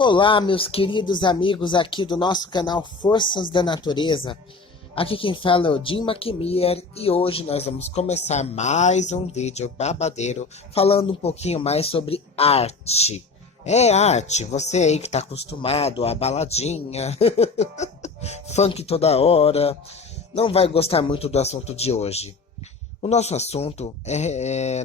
Olá, meus queridos amigos aqui do nosso canal Forças da Natureza. Aqui quem fala é o Jim McMeer e hoje nós vamos começar mais um vídeo babadeiro falando um pouquinho mais sobre arte. É arte, você aí que tá acostumado a baladinha, funk toda hora, não vai gostar muito do assunto de hoje. O nosso assunto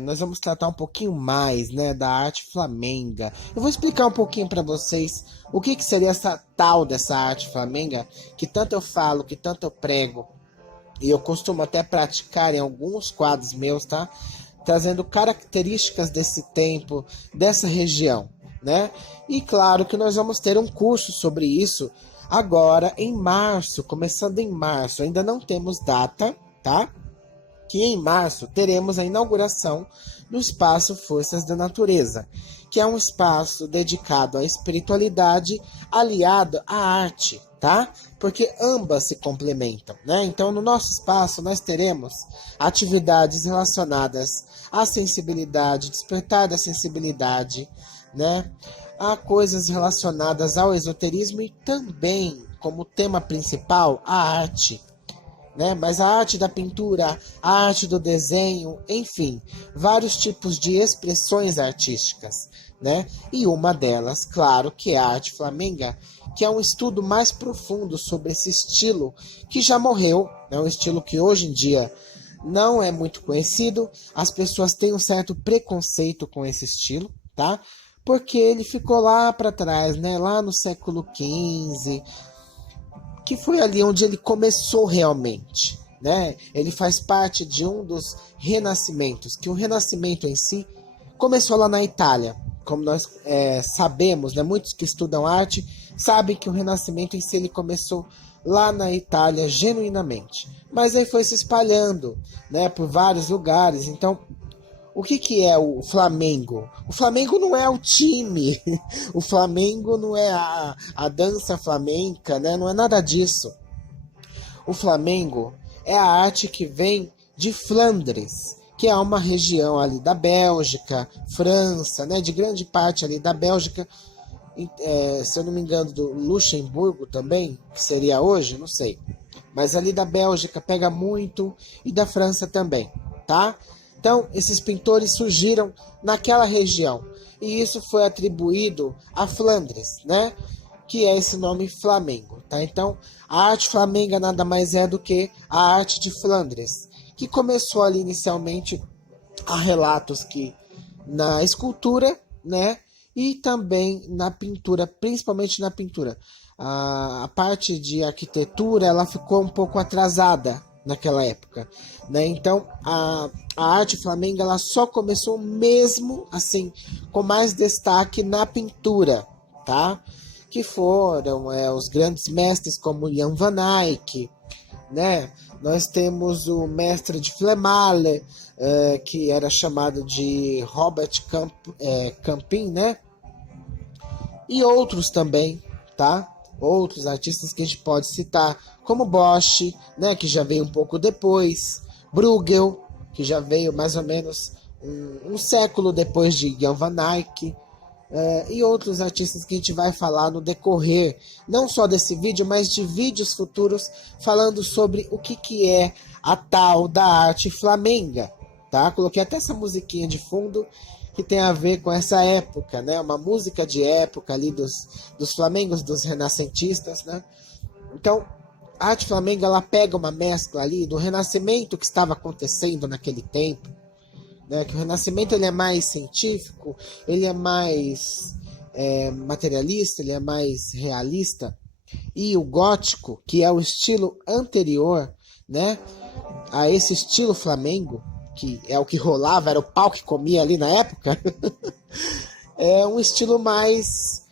nós vamos tratar um pouquinho mais, né, da arte flamenga. Eu vou explicar um pouquinho para vocês o que seria essa tal dessa arte flamenga que tanto eu falo, que tanto eu prego e eu costumo até praticar em alguns quadros meus, tá? Trazendo características desse tempo, dessa região, né? E claro que nós vamos ter um curso sobre isso agora em março, começando em março. Ainda não temos data, tá? Que em março teremos a inauguração do Espaço Forças da Natureza, que é um espaço dedicado à espiritualidade aliado à arte, tá? Porque ambas se complementam, né? Então, no nosso espaço, nós teremos atividades relacionadas à sensibilidade, despertar da sensibilidade, né? Há coisas relacionadas ao esoterismo e também, como tema principal, a arte, né? Mas a arte da pintura, a arte do desenho, enfim, vários tipos de expressões artísticas, né? E uma delas, claro, que é a arte flamenga, que é um estudo mais profundo sobre esse estilo que já morreu, é um estilo que hoje em dia não é muito conhecido, as pessoas têm um certo preconceito com esse estilo, tá? Porque ele ficou lá para trás, né? Lá no século XV, que foi ali onde ele começou realmente, né? Ele faz parte de um dos renascimentos, que o renascimento em si começou lá na Itália. Como nós sabemos, né? Muitos que estudam arte sabem que o renascimento em si ele começou lá na Itália genuinamente. Mas aí foi se espalhando, né? Por vários lugares. Então, o que é o Flamengo? O Flamengo não é o time, o Flamengo não é a dança flamenca, né? Não é nada disso. O Flamengo é a arte que vem de Flandres, que é uma região ali da Bélgica, França, né? De grande parte ali da Bélgica, se eu não me engano, do Luxemburgo também, que seria hoje, não sei. Mas ali da Bélgica pega muito e da França também, tá? Então, esses pintores surgiram naquela região. E isso foi atribuído a Flandres, né? Que é esse nome Flamengo, tá? Então, a arte flamenga nada mais é do que a arte de Flandres, que começou ali inicialmente a relatos que na escultura, né? E também na pintura, principalmente na pintura. A parte de arquitetura, ela ficou um pouco atrasada naquela época, né? Então a arte flamenga ela só começou mesmo assim com mais destaque na pintura, tá? Que foram os grandes mestres como Jan van Eyck, né? Nós temos o mestre de Flemale, que era chamado de Robert Campin, né? E outros também, tá? Outros artistas que a gente pode citar, como Bosch, né, que já veio um pouco depois, Bruegel, que já veio mais ou menos um século depois de Jan van Eyck, e outros artistas que a gente vai falar no decorrer, não só desse vídeo, mas de vídeos futuros, falando sobre o que é a tal da arte flamenga, tá? Coloquei até essa musiquinha de fundo, que tem a ver com essa época, né? Uma música de época ali dos flamengos, dos renascentistas, né? Então, a arte flamenga, ela pega uma mescla ali do renascimento que estava acontecendo naquele tempo, né? Que o renascimento ele é mais científico, ele é mais materialista, ele é mais realista, e o gótico, que é o estilo anterior, né? A esse estilo flamengo, que é o que rolava, era o pau que comia ali na época, é um estilo mais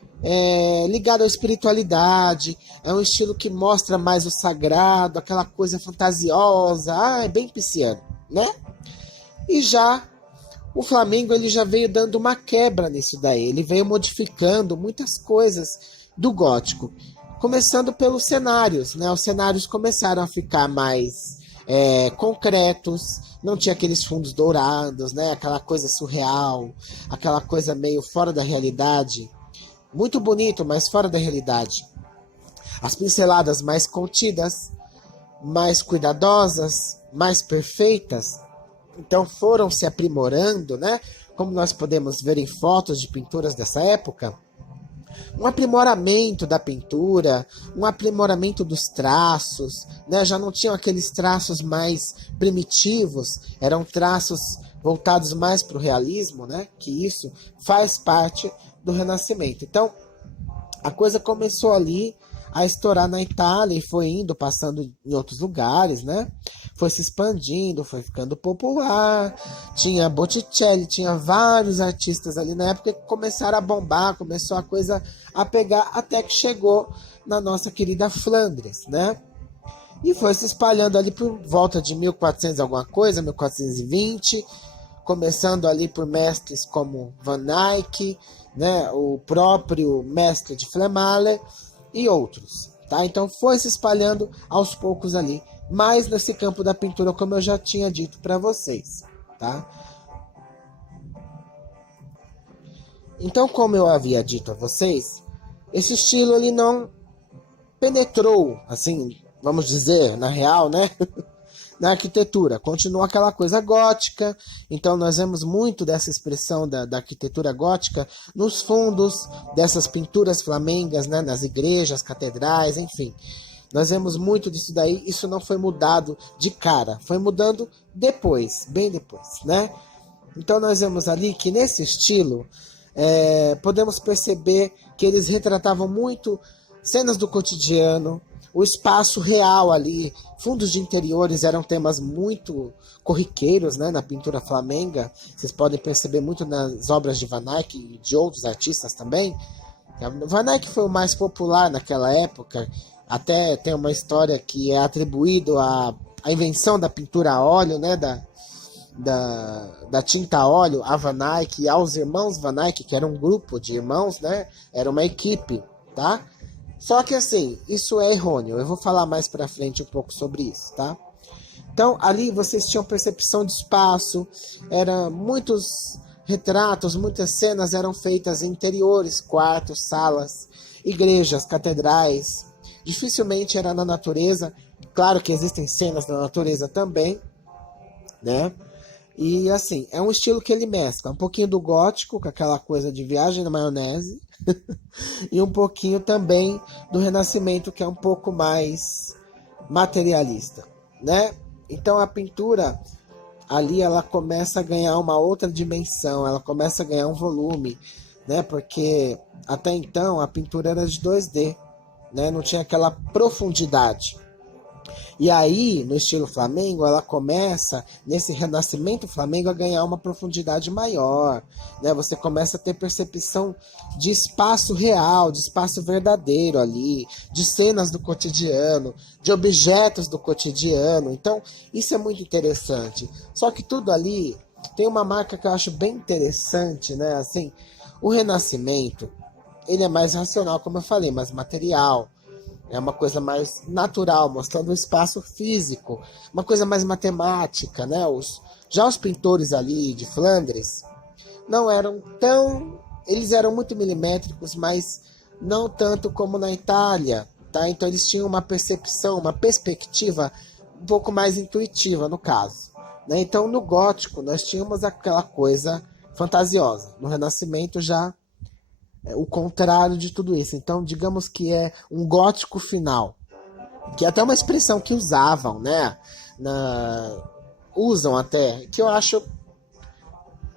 ligado à espiritualidade, é um estilo que mostra mais o sagrado, aquela coisa fantasiosa, é bem pisciano, né? E já o Flamengo ele já veio dando uma quebra nisso daí, ele veio modificando muitas coisas do gótico, começando pelos cenários, né? Os cenários começaram a ficar mais concretos, não tinha aqueles fundos dourados, né? Aquela coisa surreal, aquela coisa meio fora da realidade muito bonito, mas fora da realidade. As pinceladas mais contidas, mais cuidadosas, mais perfeitas, então foram se aprimorando, né? Como nós podemos ver em fotos de pinturas dessa época, um aprimoramento da pintura, um aprimoramento dos traços, né? Já não tinham aqueles traços mais primitivos, eram traços voltados mais para o realismo, né? Que isso faz parte do Renascimento. Então, a coisa começou ali a estourar na Itália e foi indo, passando em outros lugares, né? Foi se expandindo, foi ficando popular. Tinha Botticelli, tinha vários artistas ali na época que começaram a bombar, começou a coisa a pegar, até que chegou na nossa querida Flandres, né? E foi se espalhando ali por volta de 1400 alguma coisa, 1420, começando ali por mestres como Van Eyck, né? O próprio mestre de Flemale e outros, tá? Então foi se espalhando aos poucos ali, mais nesse campo da pintura, como eu já tinha dito para vocês, tá? Então, como eu havia dito a vocês, esse estilo ele não penetrou, assim, vamos dizer, na real, né? Na arquitetura, continua aquela coisa gótica, então nós vemos muito dessa expressão da arquitetura gótica nos fundos dessas pinturas flamengas, né, nas igrejas, catedrais, enfim. Nós vemos muito disso daí, isso não foi mudado de cara, foi mudando depois, bem depois, né? Então nós vemos ali que nesse estilo, podemos perceber que eles retratavam muito cenas do cotidiano, o espaço real ali, fundos de interiores eram temas muito corriqueiros, né, na pintura flamenga. Vocês podem perceber muito nas obras de Van Eyck e de outros artistas também. Van Eyck foi o mais popular naquela época, até tem uma história que é atribuído à invenção da pintura a óleo, né, da tinta a óleo, a Van Eyck e aos irmãos Van Eyck, que era um grupo de irmãos, né, era uma equipe, tá? Só que assim, isso é errôneo. Eu vou falar mais pra frente um pouco sobre isso, tá? Então, ali vocês tinham percepção de espaço, muitos retratos, muitas cenas eram feitas em interiores, quartos, salas, igrejas, catedrais. Dificilmente era na natureza. Claro que existem cenas na natureza também, né? E assim, é um estilo que ele mescla um pouquinho do gótico, com aquela coisa de viagem na maionese, e um pouquinho também do Renascimento, que é um pouco mais materialista, né? Então a pintura ali ela começa a ganhar uma outra dimensão, ela começa a ganhar um volume, né? Porque até então a pintura era de 2D, né? Não tinha aquela profundidade. E aí, no estilo flamengo, ela começa, nesse renascimento flamengo, a ganhar uma profundidade maior, né? Você começa a ter percepção de espaço real, de espaço verdadeiro ali, de cenas do cotidiano, de objetos do cotidiano. Então, isso é muito interessante. Só que tudo ali tem uma marca que eu acho bem interessante, né? Assim, o Renascimento, ele é mais racional, como eu falei, mais material. É uma coisa mais natural, mostrando o espaço físico, uma coisa mais matemática, né? Já os pintores ali de Flandres não eram tão... Eles eram muito milimétricos, mas não tanto como na Itália, tá? Então eles tinham uma percepção, uma perspectiva um pouco mais intuitiva, no caso, né? Então no gótico nós tínhamos aquela coisa fantasiosa. No Renascimento já o contrário de tudo isso. Então, digamos que é um gótico final, que é até uma expressão que usavam, né? Usam até, que eu acho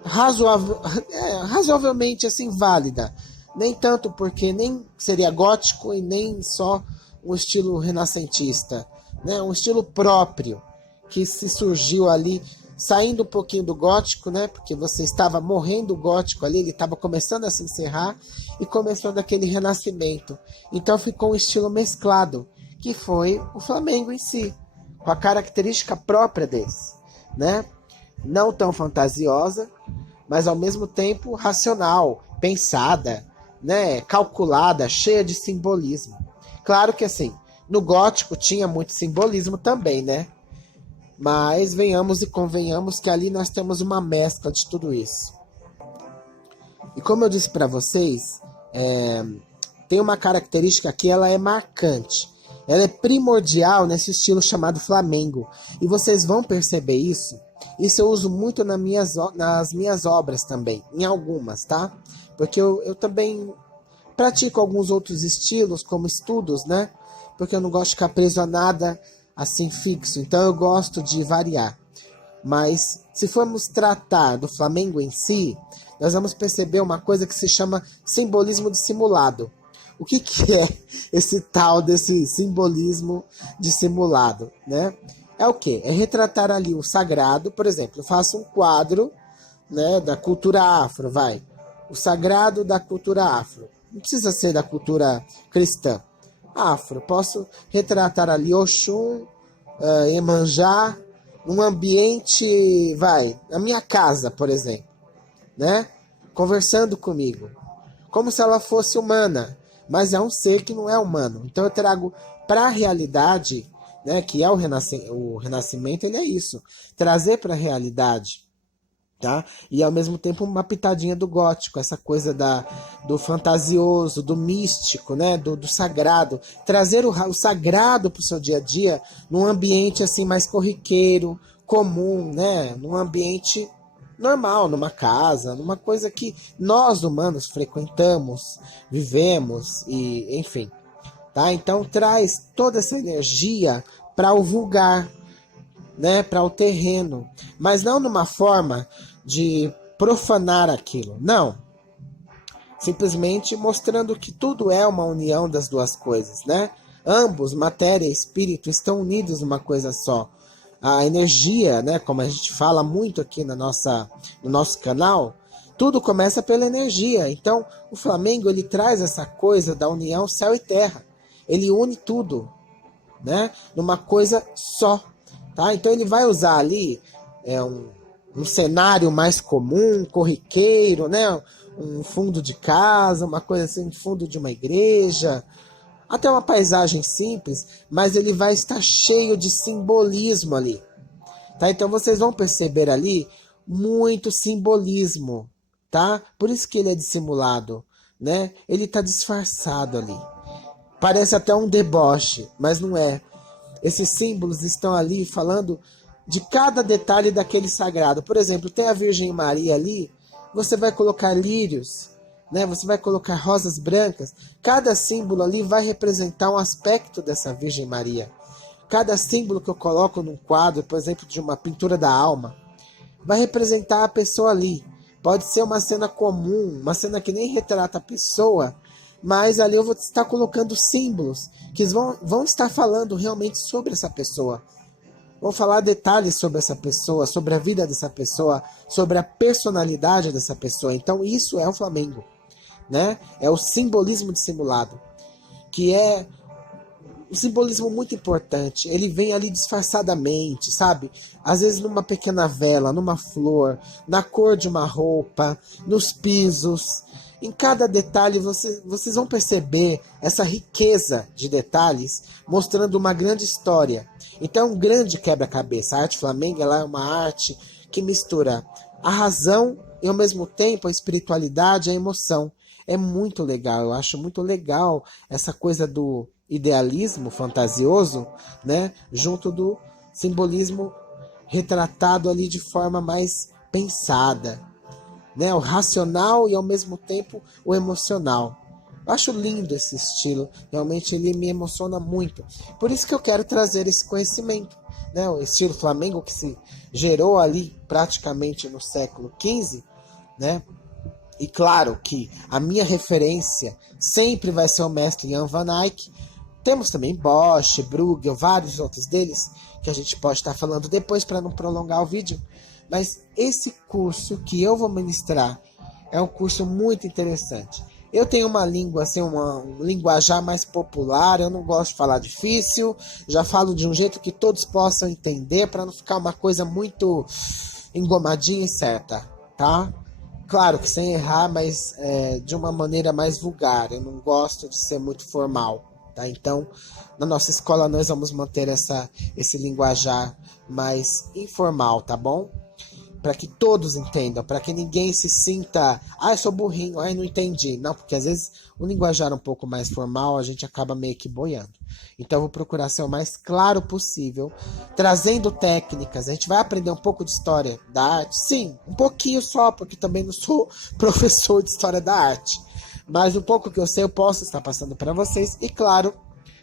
razoavelmente assim válida. Nem tanto porque nem seria gótico e nem só um estilo renascentista, né? Um estilo próprio que se surgiu ali, saindo um pouquinho do gótico, né? Porque você estava morrendo o gótico ali, ele estava começando a se encerrar e começando aquele renascimento. Então ficou um estilo mesclado, que foi o Flamengo em si, com a característica própria desse, né? Não tão fantasiosa, mas ao mesmo tempo racional, pensada, né? Calculada, cheia de simbolismo. Claro que assim, no gótico tinha muito simbolismo também, né? Mas venhamos e convenhamos que ali nós temos uma mescla de tudo isso. E como eu disse para vocês, tem uma característica que ela é marcante. Ela é primordial nesse estilo chamado Flamengo. E vocês vão perceber isso. Isso eu uso muito nas minhas obras também, em algumas, tá? Porque eu também pratico alguns outros estilos, como estudos, né? Porque eu não gosto de ficar preso a nada assim fixo. Então eu gosto de variar. Mas se formos tratar do Flamengo em si, nós vamos perceber uma coisa que se chama simbolismo dissimulado. O que é esse tal desse simbolismo dissimulado, né? É o quê? É retratar ali o sagrado. Por exemplo, eu faço um quadro, né, da cultura afro, vai. O sagrado da cultura afro. Não precisa ser da cultura cristã. Afro. Posso retratar ali Oxum, Iemanjá, num ambiente, vai, na minha casa, por exemplo, né? Conversando comigo. Como se ela fosse humana, mas é um ser que não é humano. Então eu trago para a realidade, né, que é o renascimento, ele é isso. Trazer para a realidade, tá? E ao mesmo tempo uma pitadinha do gótico, essa coisa do fantasioso, do místico, né? Do sagrado. Trazer o sagrado para o seu dia a dia num ambiente assim mais corriqueiro, comum, né? Num ambiente normal, numa casa, numa coisa que nós humanos frequentamos, vivemos e enfim, tá? Então traz toda essa energia para o vulgar, né, para o terreno, mas não numa forma de profanar aquilo, não. Simplesmente mostrando que tudo é uma união das duas coisas, né? Ambos, matéria e espírito, estão unidos numa coisa só. A energia, né, como a gente fala muito aqui no nosso canal, tudo começa pela energia. Então, o Flamengo, ele traz essa coisa da união céu e terra. Ele une tudo, né, numa coisa só. Tá? Então ele vai usar ali um cenário mais comum, corriqueiro, né? Um fundo de casa, uma coisa assim, um fundo de uma igreja, até uma paisagem simples, mas ele vai estar cheio de simbolismo ali. Tá? Então vocês vão perceber ali muito simbolismo, tá? Por isso que ele é dissimulado, né? Ele está disfarçado ali. Parece até um deboche, mas não é. Esses símbolos estão ali falando de cada detalhe daquele sagrado. Por exemplo, tem a Virgem Maria ali, você vai colocar lírios, né? Você vai colocar rosas brancas. Cada símbolo ali vai representar um aspecto dessa Virgem Maria. Cada símbolo que eu coloco num quadro, por exemplo, de uma pintura da alma, vai representar a pessoa ali. Pode ser uma cena comum, uma cena que nem retrata a pessoa, mas ali eu vou estar colocando símbolos que vão estar falando realmente sobre essa pessoa. Vão falar detalhes sobre essa pessoa, sobre a vida dessa pessoa, sobre a personalidade dessa pessoa. Então isso é o Flamengo, né? É o simbolismo dissimulado, que é um simbolismo muito importante. Ele vem ali disfarçadamente, sabe? Às vezes numa pequena vela, numa flor, na cor de uma roupa, nos pisos. Em cada detalhe vocês vão perceber essa riqueza de detalhes, mostrando uma grande história. Então é um grande quebra-cabeça. A arte flamenga, ela é uma arte que mistura a razão e ao mesmo tempo a espiritualidade e a emoção. É muito legal, eu acho muito legal essa coisa do idealismo fantasioso, né, junto do simbolismo retratado ali de forma mais pensada, né, o racional e ao mesmo tempo o emocional. Eu acho lindo esse estilo, realmente ele me emociona muito. Por isso que eu quero trazer esse conhecimento, né, o estilo Flamengo que se gerou ali praticamente no século XV, né? E claro que a minha referência sempre vai ser o mestre Jan van Eyck. Temos também Bosch, Bruegel, vários outros deles que a gente pode estar falando depois para não prolongar o vídeo. Mas esse curso que eu vou ministrar é um curso muito interessante. Eu tenho uma língua, assim, um linguajar mais popular, eu não gosto de falar difícil, já falo de um jeito que todos possam entender para não ficar uma coisa muito engomadinha e certa, tá? Claro que sem errar, mas de uma maneira mais vulgar. Eu não gosto de ser muito formal, tá? Então, na nossa escola nós vamos manter esse linguajar mais informal, tá bom? para que todos entendam, para que ninguém se sinta, eu sou burrinho, não entendi. Não, porque às vezes o linguajar um pouco mais formal, a gente acaba meio que boiando. Então eu vou procurar ser o mais claro possível, trazendo técnicas. A gente vai aprender um pouco de história da arte, sim, um pouquinho só, porque também não sou professor de história da arte. Mas um pouco que eu sei, eu posso estar passando para vocês, e claro,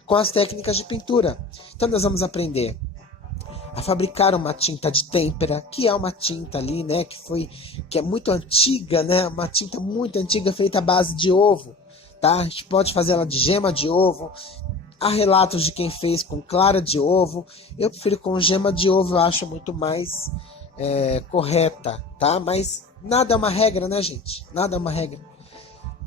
com as técnicas de pintura. Então nós vamos aprender a fabricar uma tinta de têmpera, que é uma tinta ali, né, que é muito antiga, né, uma tinta muito antiga feita à base de ovo, tá? A gente pode fazer ela de gema de ovo. Há relatos de quem fez com clara de ovo. Eu prefiro com gema de ovo, eu acho muito mais correta, tá? Mas nada é uma regra, né, gente? Nada é uma regra.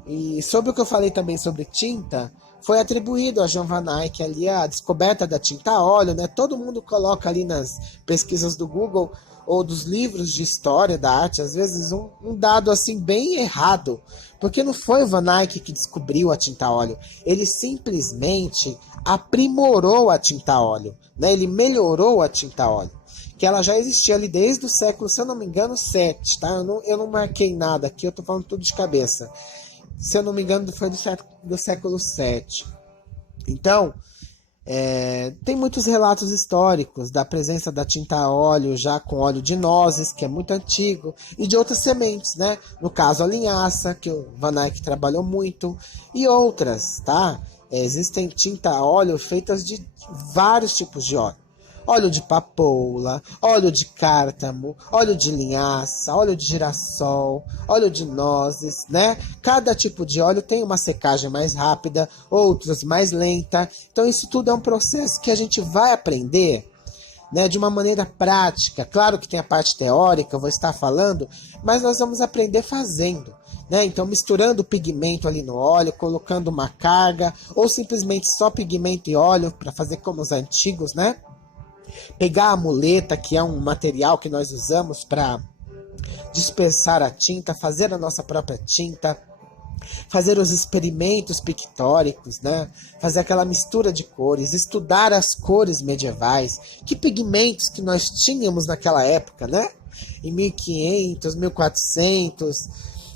E sobre o que eu falei também sobre tinta, foi atribuído a Jan van Eyck ali a descoberta da tinta a óleo, né? Todo mundo coloca ali nas pesquisas do Google ou dos livros de história da arte, às vezes um dado assim bem errado, porque não foi o Van Eyck que descobriu a tinta a óleo, ele simplesmente aprimorou a tinta a óleo, né? Ele melhorou a tinta a óleo, que ela já existia ali desde o século, se eu não me engano, 7, tá? Eu não marquei nada aqui, eu tô falando tudo de cabeça. Se eu não me engano, foi do século 7. Então, tem muitos relatos históricos da presença da tinta a óleo já com óleo de nozes, que é muito antigo, e de outras sementes, né? No caso, a linhaça, que o Van Eyck trabalhou muito, e outras, tá? Existem tinta a óleo feitas de vários tipos de óleo. Óleo de papoula, óleo de cártamo, óleo de linhaça, óleo de girassol, óleo de nozes, né? Cada tipo de óleo tem uma secagem mais rápida, outros mais lenta. Então isso tudo é um processo que a gente vai aprender, né, de uma maneira prática. Claro que tem a parte teórica, eu vou estar falando, mas nós vamos aprender fazendo. Né? Então misturando o pigmento ali no óleo, colocando uma carga, ou simplesmente só pigmento e óleo para fazer como os antigos, né? Pegar a muleta, que é um material que nós usamos para dispersar a tinta, fazer a nossa própria tinta, fazer os experimentos pictóricos, né? Fazer aquela mistura de cores, estudar as cores medievais, que pigmentos que nós tínhamos naquela época, né? Em 1500, 1400.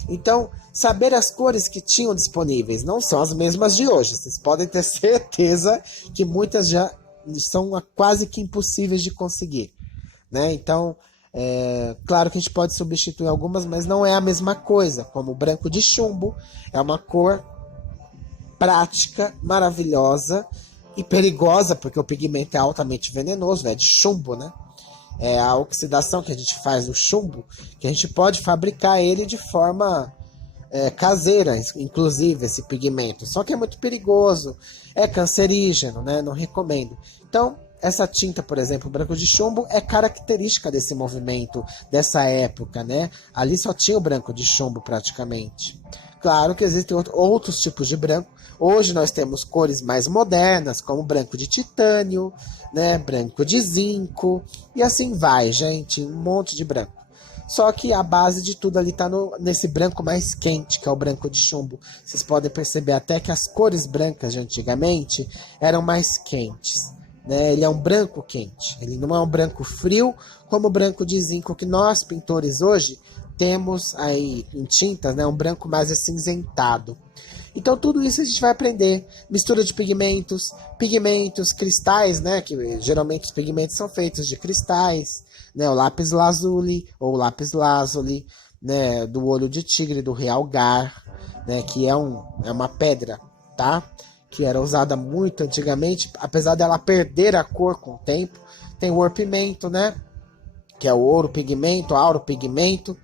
Então, saber as cores que tinham disponíveis não são as mesmas de hoje. Vocês podem ter certeza que muitas já são quase que impossíveis de conseguir, né? Então, claro que a gente pode substituir algumas, mas não é a mesma coisa, como o branco de chumbo, é uma cor prática, maravilhosa e perigosa, porque o pigmento é altamente venenoso, é de chumbo, né? É a oxidação que a gente faz do chumbo, que a gente pode fabricar ele de forma caseira, inclusive, esse pigmento. Só que é muito perigoso, é cancerígeno, né? Não recomendo. Então, essa tinta, por exemplo, branco de chumbo, é característica desse movimento, dessa época, né? Ali só tinha o branco de chumbo, praticamente. Claro que existem outros tipos de branco. Hoje nós temos cores mais modernas, como branco de titânio, né? Branco de zinco, e assim vai, gente, um monte de branco. Só que a base de tudo ali está nesse branco mais quente, que é o branco de chumbo. Vocês podem perceber até que as cores brancas de antigamente eram mais quentes, né? Ele é um branco quente, ele não é um branco frio como o branco de zinco que nós, pintores, hoje temos aí em tintas, né? Um branco mais acinzentado. Então tudo isso a gente vai aprender. Mistura de pigmentos, cristais, né? Que geralmente os pigmentos são feitos de cristais, né? O lápis lazuli ou lápis lazuli, né? Do olho de tigre, do realgar, né? Que é uma pedra, tá? Que era usada muito antigamente, apesar dela perder a cor com o tempo. Tem o ouro-pigmento, né? Que é o ouro-pigmento, auro-pigmento.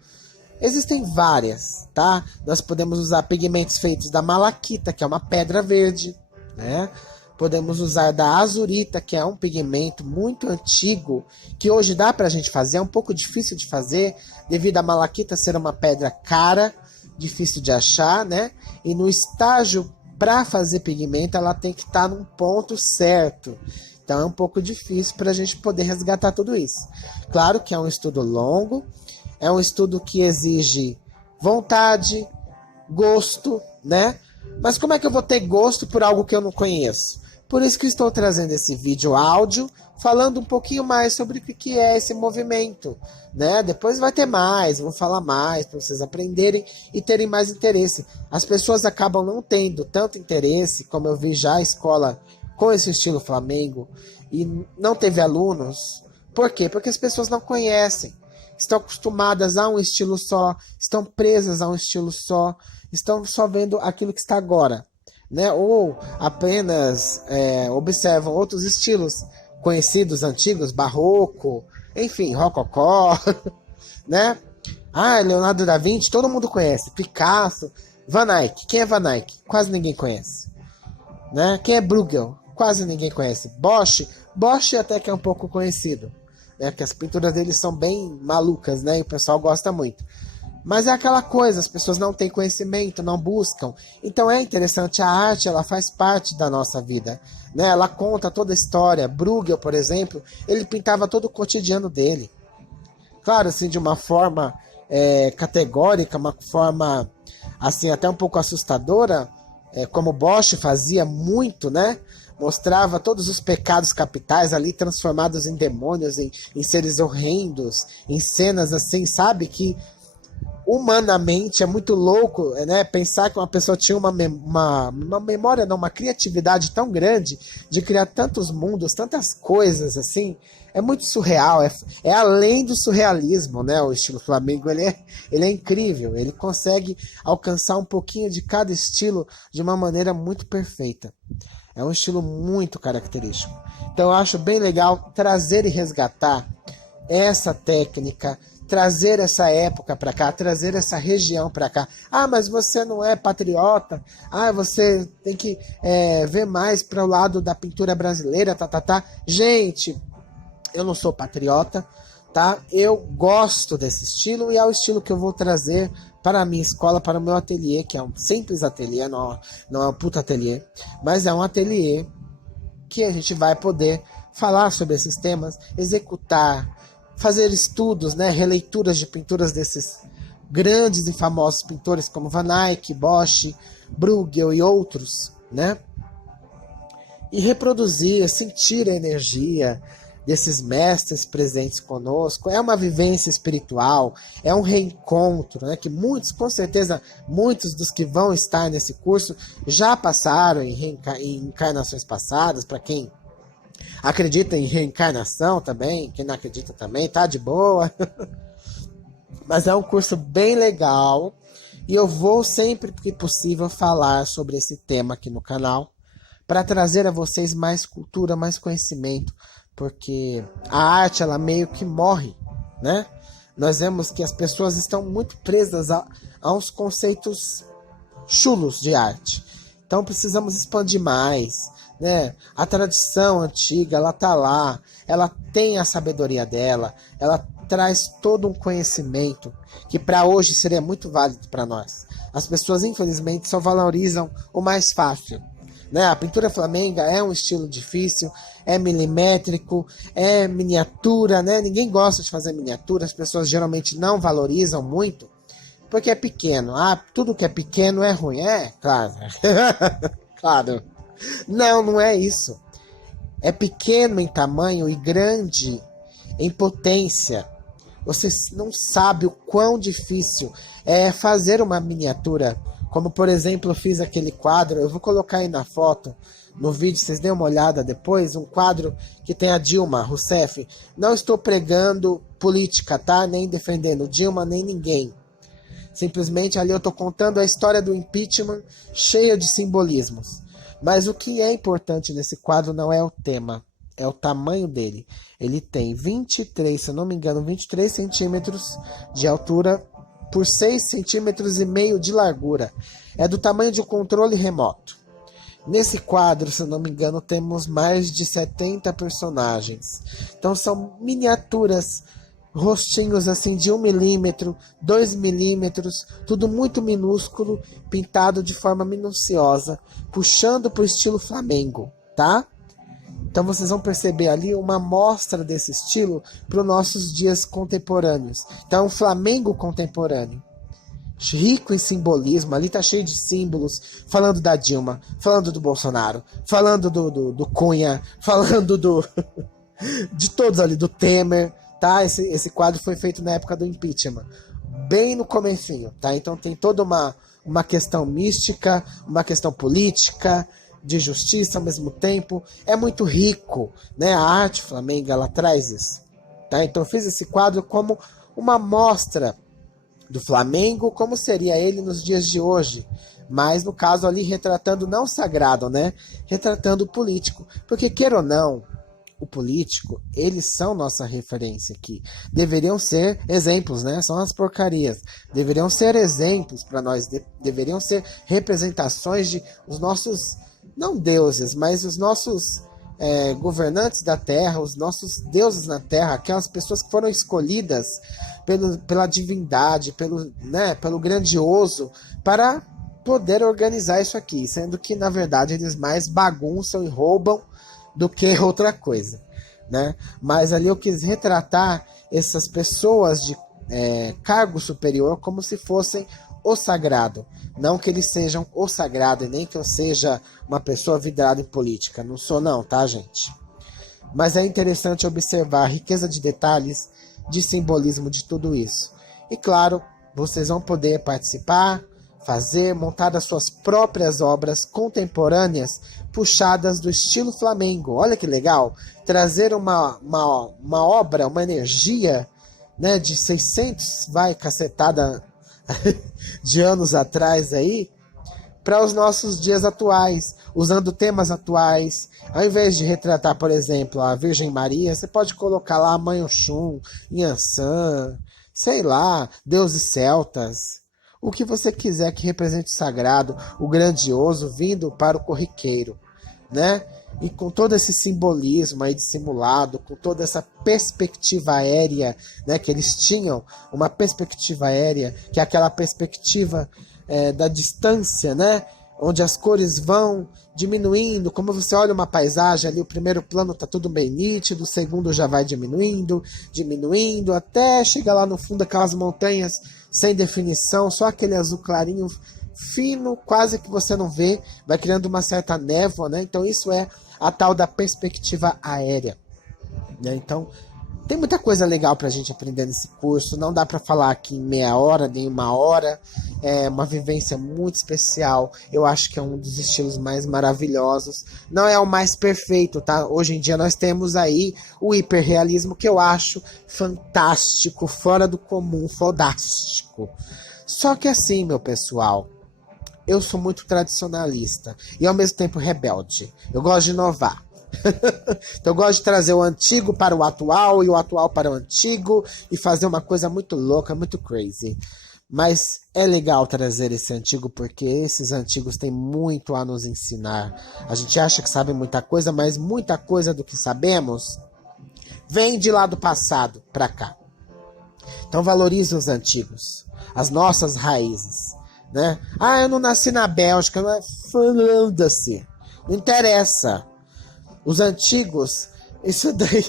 Existem várias, tá? Nós podemos usar pigmentos feitos da malaquita, que é uma pedra verde, né? Podemos usar da azurita, que é um pigmento muito antigo, que hoje dá pra gente fazer, é um pouco difícil de fazer, devido a malaquita ser uma pedra cara, difícil de achar, né? E no estágio para fazer pigmento, ela tem que estar num ponto certo. Então é um pouco difícil para a gente poder resgatar tudo isso. Claro que é um estudo longo, é um estudo que exige vontade, gosto, né? Mas como é que eu vou ter gosto por algo que eu não conheço? Por isso que estou trazendo esse vídeo áudio, falando um pouquinho mais sobre o que é esse movimento, né? Depois vai ter mais, vou falar mais para vocês aprenderem e terem mais interesse. As pessoas acabam não tendo tanto interesse, como eu vi já a escola com esse estilo Flamengo, e não teve alunos. Por quê? Porque as pessoas não conhecem, estão acostumadas a um estilo só, estão presas a um estilo só, estão só vendo aquilo que está agora, né? Ou apenas observam outros estilos conhecidos, antigos, barroco, enfim, rococó, né? Ah, Leonardo da Vinci, todo mundo conhece, Picasso, Van Eyck, quem é Van Eyck? Quase ninguém conhece, né? Quem é Bruegel? Quase ninguém conhece. Bosch até que é um pouco conhecido, né? Que as pinturas dele são bem malucas, né? E o pessoal gosta muito. Mas é aquela coisa, as pessoas não têm conhecimento, não buscam. Então é interessante, a arte, ela faz parte da nossa vida, né? Ela conta toda a história. Bruegel, por exemplo, ele pintava todo o cotidiano dele. Claro, assim, de uma forma categórica, uma forma, assim, até um pouco assustadora, como Bosch fazia muito, né? Mostrava todos os pecados capitais ali transformados em demônios, em seres horrendos, em cenas assim, sabe? Que humanamente é muito louco, né? Pensar que uma pessoa tinha uma memória, não, uma criatividade tão grande de criar tantos mundos, tantas coisas assim. É muito surreal, é além do surrealismo, né? O estilo Flamengo, ele é incrível, ele consegue alcançar um pouquinho de cada estilo de uma maneira muito perfeita. É um estilo muito característico. Então eu acho bem legal trazer e resgatar essa técnica, trazer essa época para cá, trazer essa região para cá. Ah, mas você não é patriota? Ah, você tem que ver mais para o lado da pintura brasileira, tá. Gente, eu não sou patriota, tá? Eu gosto desse estilo e é o estilo que eu vou trazer para a minha escola, para o meu ateliê, que é um simples ateliê, não é um puta ateliê, mas é um ateliê que a gente vai poder falar sobre esses temas, executar, fazer estudos, né, releituras de pinturas desses grandes e famosos pintores como Van Eyck, Bosch, Bruegel e outros, né? E reproduzir, sentir a energia desses mestres presentes conosco. É uma vivência espiritual, é um reencontro, né? Que muitos, com certeza, muitos dos que vão estar nesse curso já passaram em encarnações passadas. Para quem acredita em reencarnação também, quem não acredita também, tá de boa. Mas é um curso bem legal e eu vou sempre que possível falar sobre esse tema aqui no canal para trazer a vocês mais cultura, mais conhecimento, porque a arte, ela meio que morre, né? Nós vemos que as pessoas estão muito presas a uns conceitos chulos de arte. Então precisamos expandir mais, né? A tradição antiga, ela tá lá, ela tem a sabedoria dela, ela traz todo um conhecimento que para hoje seria muito válido para nós. As pessoas, infelizmente, só valorizam o mais fácil, né? A pintura flamenga é um estilo difícil, é milimétrico, é miniatura, né? Ninguém gosta de fazer miniatura, as pessoas geralmente não valorizam muito, porque é pequeno. Ah, tudo que é pequeno é ruim. É, claro. Claro. Não é isso. É pequeno em tamanho e grande em potência. Você não sabe o quão difícil é fazer uma miniatura. Como, por exemplo, eu fiz aquele quadro, eu vou colocar aí na foto, no vídeo, vocês dêem uma olhada depois, um quadro que tem a Dilma Rousseff. Não estou pregando política, tá? Nem defendendo Dilma, nem ninguém. Simplesmente ali eu estou contando a história do impeachment, cheia de simbolismos. Mas o que é importante nesse quadro não é o tema, é o tamanho dele. Ele tem 23, se eu não me engano, 23 centímetros de altura por 6,5 centímetros de largura. É do tamanho de um controle remoto. Nesse quadro, se eu não me engano, temos mais de 70 personagens. Então são miniaturas, rostinhos assim de 1 milímetro, 2 milímetros, tudo muito minúsculo, pintado de forma minuciosa, puxando para o estilo Flamengo, tá? Então vocês vão perceber ali uma amostra desse estilo para os nossos dias contemporâneos. Então é um Flamengo contemporâneo. rico em simbolismo, ali tá cheio de símbolos, falando da Dilma, falando do Bolsonaro, falando do Cunha, falando de todos ali, do Temer, tá? Esse quadro foi feito na época do impeachment, bem no comecinho, tá? Então tem toda uma questão mística, uma questão política, de justiça ao mesmo tempo, é muito rico, né? A arte flamenga, ela traz isso, tá? Então eu fiz esse quadro como uma mostra do Flamengo, como seria ele nos dias de hoje, mas no caso ali retratando não o sagrado, né? Retratando o político, porque queira ou não, o político, eles são nossa referência aqui. Deveriam ser exemplos, né? São as porcarias. Deveriam ser exemplos para nós, deveriam ser representações de os nossos, não deuses, mas os nossos governantes da terra, os nossos deuses na terra, aquelas pessoas que foram escolhidas pela divindade, pelo grandioso, para poder organizar isso aqui, sendo que na verdade eles mais bagunçam e roubam do que outra coisa, né? Mas ali eu quis retratar essas pessoas de cargo superior como se fossem o sagrado. Não que eles sejam o sagrado e nem que eu seja uma pessoa vidrada em política. Não sou não, tá, gente? Mas é interessante observar a riqueza de detalhes, de simbolismo de tudo isso. E claro, vocês vão poder participar, fazer, montar as suas próprias obras contemporâneas puxadas do estilo Flamengo. Olha que legal! Trazer uma obra, uma energia, né, de 600, cacetada de anos atrás aí, para os nossos dias atuais, usando temas atuais. Ao invés de retratar, por exemplo, a Virgem Maria, você pode colocar lá a Mãe Oxum, Inhansã, sei lá, deuses celtas, o que você quiser que represente o sagrado, o grandioso, vindo para o corriqueiro, né? E com todo esse simbolismo aí dissimulado, com toda essa perspectiva aérea, né, que eles tinham, uma perspectiva aérea, que é aquela perspectiva da distância, né, onde as cores vão diminuindo, como você olha uma paisagem ali, o primeiro plano tá tudo bem nítido, o segundo já vai diminuindo, até chegar lá no fundo aquelas montanhas sem definição, só aquele azul clarinho, fino, quase que você não vê, vai criando uma certa névoa, né? Então isso é a tal da perspectiva aérea, né? Então tem muita coisa legal pra gente aprender nesse curso, não dá pra falar aqui em meia hora, nem uma hora, é uma vivência muito especial, eu acho que é um dos estilos mais maravilhosos, não é o mais perfeito, tá? Hoje em dia nós temos aí o hiperrealismo, que eu acho fantástico, fora do comum, fodástico. Só que assim, meu pessoal, eu sou muito tradicionalista e ao mesmo tempo rebelde. Eu gosto de inovar. Então eu gosto de trazer o antigo para o atual e o atual para o antigo e fazer uma coisa muito louca, muito crazy. Mas é legal trazer esse antigo porque esses antigos têm muito a nos ensinar. A gente acha que sabe muita coisa, mas muita coisa do que sabemos vem de lá do passado para cá. Então valorize os antigos, as nossas raízes, né? Ah, eu não nasci na Bélgica, não é? Falando-se. Não interessa. Os antigos, isso daí,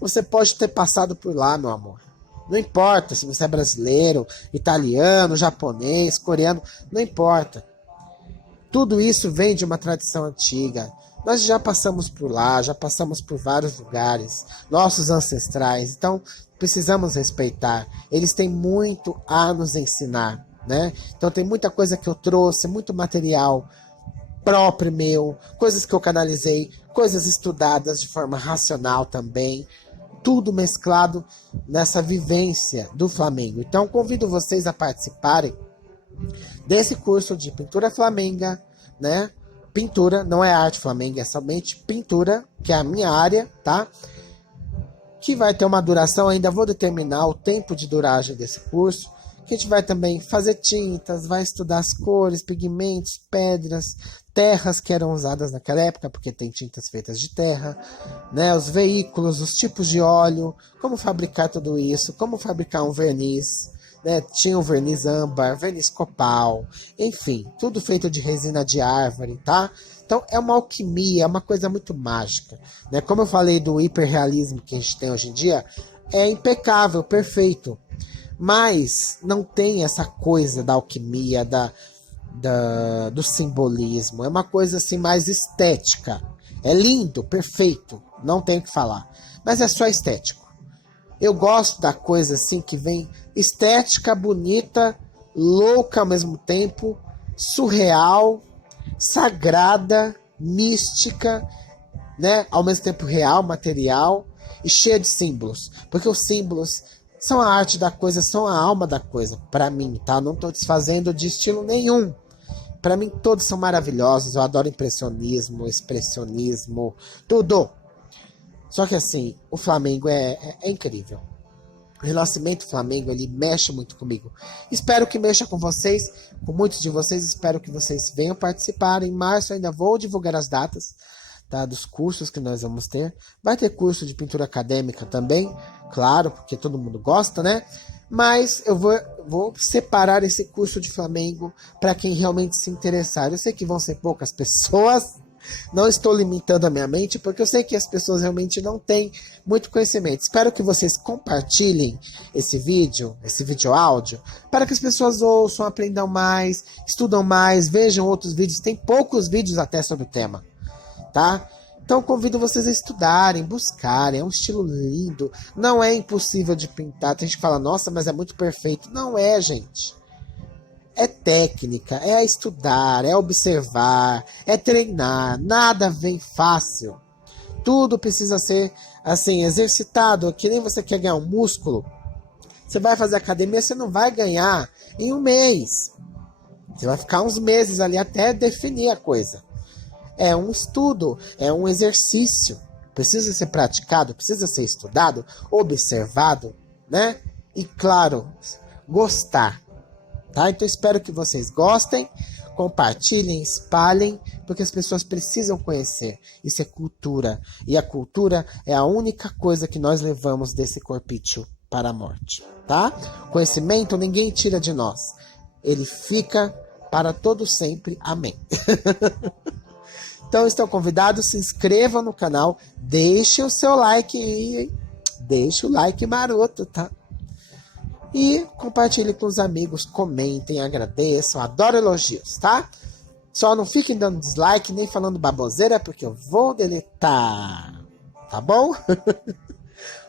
você pode ter passado por lá, meu amor. Não importa se você é brasileiro, italiano, japonês, coreano, não importa. Tudo isso vem de uma tradição antiga. Nós já passamos por lá, já passamos por vários lugares, nossos ancestrais, então precisamos respeitar. Eles têm muito a nos ensinar, né? Então tem muita coisa que eu trouxe, muito material próprio meu, coisas que eu canalizei, coisas estudadas de forma racional também, tudo mesclado nessa vivência do Flamengo. Então convido vocês a participarem desse curso de pintura flamenga, né? Pintura, não é arte flamenga, é somente pintura, que é a minha área, tá? Que vai ter uma duração, ainda vou determinar o tempo de duragem desse curso, que a gente vai também fazer tintas, vai estudar as cores, pigmentos, pedras, terras que eram usadas naquela época, porque tem tintas feitas de terra, né? Os veículos, os tipos de óleo, como fabricar tudo isso, como fabricar um verniz, né? Tinha o verniz âmbar, verniz copal, enfim, tudo feito de resina de árvore, tá? Então é uma alquimia, é uma coisa muito mágica, né? Como eu falei do hiperrealismo que a gente tem hoje em dia, é impecável, perfeito. mas não tem essa coisa da alquimia, do simbolismo. É uma coisa assim mais estética. É lindo, perfeito, não tenho o que falar, mas é só estético. Eu gosto da coisa assim que vem estética, bonita, louca ao mesmo tempo, surreal, sagrada, mística, né? Ao mesmo tempo real, material e cheia de símbolos. Porque os símbolos são a arte da coisa, são a alma da coisa. Para mim, tá? Não tô desfazendo de estilo nenhum. Para mim, todos são maravilhosos. Eu adoro impressionismo, expressionismo, tudo. Só que assim, o Flamengo é incrível. O Renascimento Flamengo, ele mexe muito comigo. Espero que mexa com vocês, com muitos de vocês. Espero que vocês venham participar. Em março eu ainda vou divulgar as datas, tá, dos cursos que nós vamos ter. Vai ter curso de pintura acadêmica também, claro, porque todo mundo gosta, né? Mas eu vou separar esse curso de Flamengo para quem realmente se interessar. Eu sei que vão ser poucas pessoas. Não estou limitando a minha mente, porque eu sei que as pessoas realmente não têm muito conhecimento. Espero que vocês compartilhem esse vídeo áudio, para que as pessoas ouçam, aprendam mais, estudam mais, vejam outros vídeos. Tem poucos vídeos até sobre o tema, tá? Então convido vocês a estudarem, buscarem. É um estilo lindo, não é impossível de pintar. Tem gente que fala, nossa, mas é muito perfeito. Não é, gente. É técnica, é estudar, é observar, é treinar. Nada vem fácil. Tudo precisa ser, assim, exercitado. Que nem você quer ganhar um músculo. Você vai fazer academia, você não vai ganhar em um mês. Você vai ficar uns meses ali até definir a coisa. É um estudo, é um exercício. Precisa ser praticado, precisa ser estudado, observado, né? E, claro, gostar. Tá? Então espero que vocês gostem, compartilhem, espalhem, porque as pessoas precisam conhecer. Isso é cultura. E a cultura é a única coisa que nós levamos desse corpício para a morte. Tá? Conhecimento ninguém tira de nós. Ele fica para todo sempre. Amém. Então estão convidados, se inscrevam no canal, deixem o seu like aí, deixe o like maroto, tá? E compartilhe com os amigos, comentem, agradeçam, adoro elogios, tá? Só não fiquem dando dislike nem falando baboseira, porque eu vou deletar, tá bom?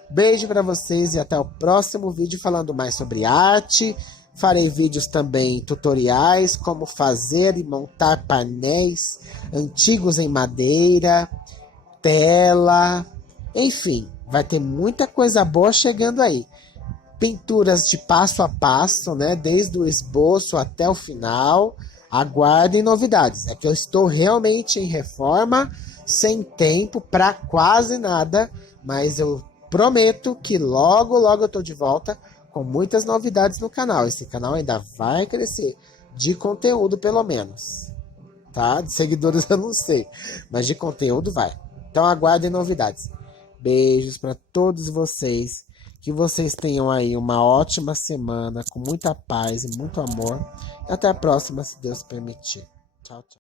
Beijo pra vocês e até o próximo vídeo falando mais sobre arte. Farei vídeos também tutoriais, como fazer e montar painéis antigos em madeira, tela, enfim, vai ter muita coisa boa chegando aí. Pinturas de passo a passo, né? Desde o esboço até o final. Aguardem novidades. É que eu estou realmente em reforma, sem tempo para quase nada, mas eu prometo que logo, logo eu estou de volta com muitas novidades no canal. Esse canal ainda vai crescer, de conteúdo pelo menos, tá? De seguidores eu não sei, mas de conteúdo vai. Então aguardem novidades. Beijos para todos vocês. Que vocês tenham aí uma ótima semana, com muita paz e muito amor. E até a próxima, se Deus permitir. Tchau, tchau.